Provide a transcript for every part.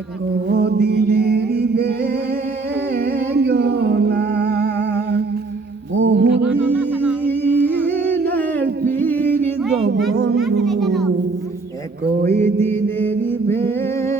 একদিনের বেঙ্গনা বহুদিনের পীড়িত বন্ধু একই দিনের বেঙ্গনা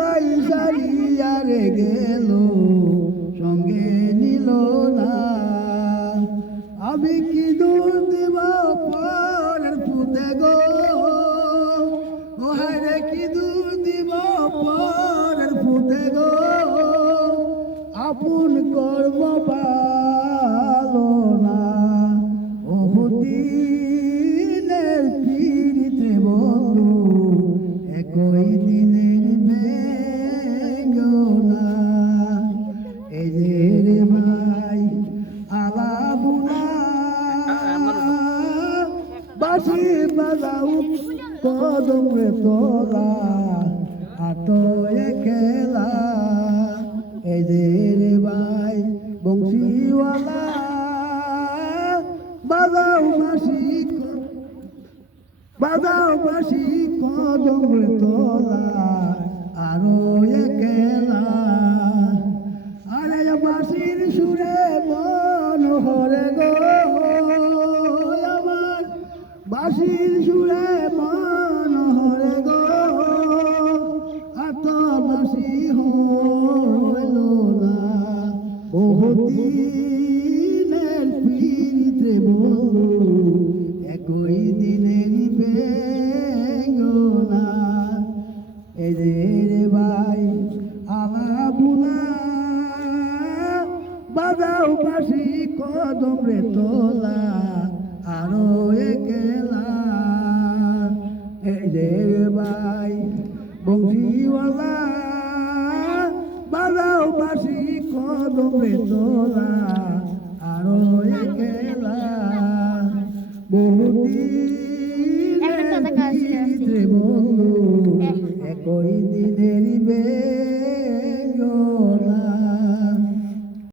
বাইসারি আরে গেল, সঙ্গে নিল না। আমি কি দূর দিব পরের পুতে গো? ও হারে কি দিব পরের গো? আপন কর্ম পালো না। বহুদিনের একই দিনের বেঙ্গনা এই যে রে ভাই আলাবুনা বাসি বাজাও কদম রে তোলা আটোয়ে খেলা এই যে রে ভাই বংশীওয়ালা বাজাও বাসি সুরে মন হরে গো। আত বাসি হইল না। বহুদিনের পীড়িতে বন্ধু, একই দিনের বেঙ্গনা এই যে রে ভাই আলাবুনা বাজাও বাসি কদম রে তোলা, আরও একেলা কদম তোলা আরও একেলা। বহুদিন। বন্ধু একই দিনের